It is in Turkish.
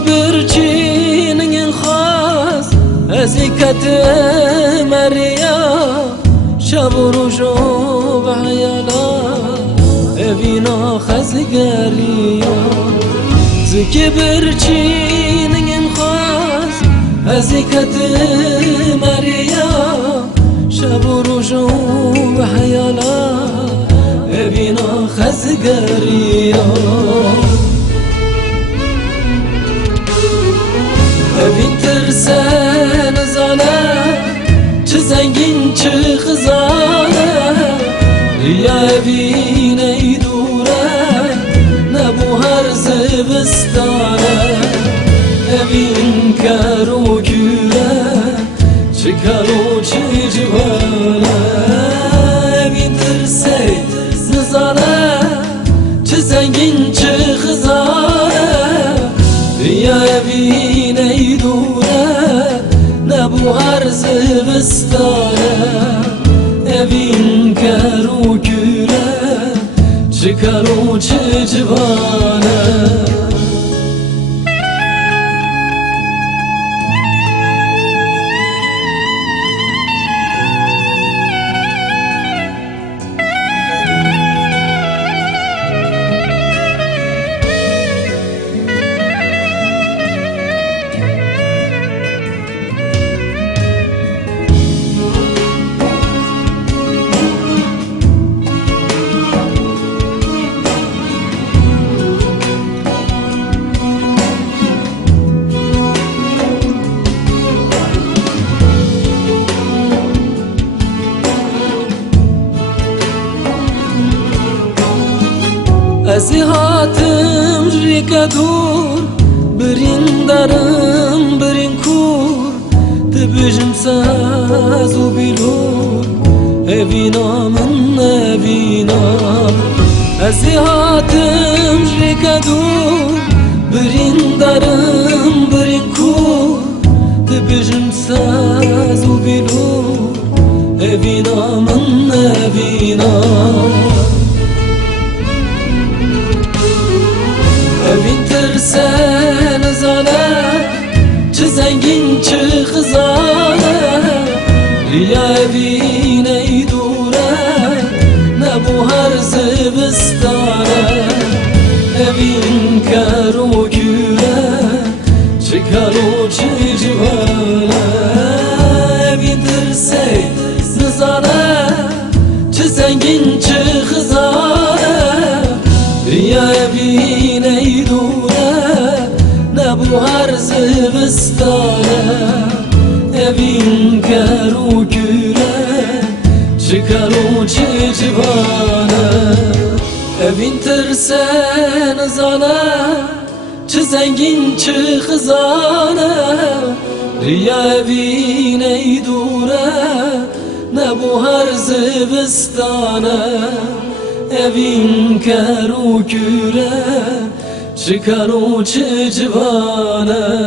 برچینین خواست ازیکت مریا شب و روز و بعیالا اوینا خزگریا زکی برچینین خواست ازیکت مریا شب و روز و بعیالا اوینا خزگریا evin tersen zana çı zengin çı kızana riya evine idure ne bu her zivistana evin karu küre çıkaru çı civana evin tersen zana çı zengin çı kızana riya evine idure ne bu her zivistana evin karu küre çıkaru çı civana ازی هاتم ریکدور برین درم برین کور تبجم ساز و بیلور اوینا من اوینا ازی هاتم ریکدور برین درم برین کور تبجم ساز و بیلور اوینا من اوینا evin tersen zana çı zengin çı kızana riya evine idure ne bu her zivistana evin karu küre çıkaru çı civana evin tersen zana çı zengin çı kızana riya evine idure ne bu her zivistana evin karu küre çıkaru çı civana evin tersen zana çı zengin çı kızana riya evine idure ne bu her zivistana evin karu küre çıkaru çı civana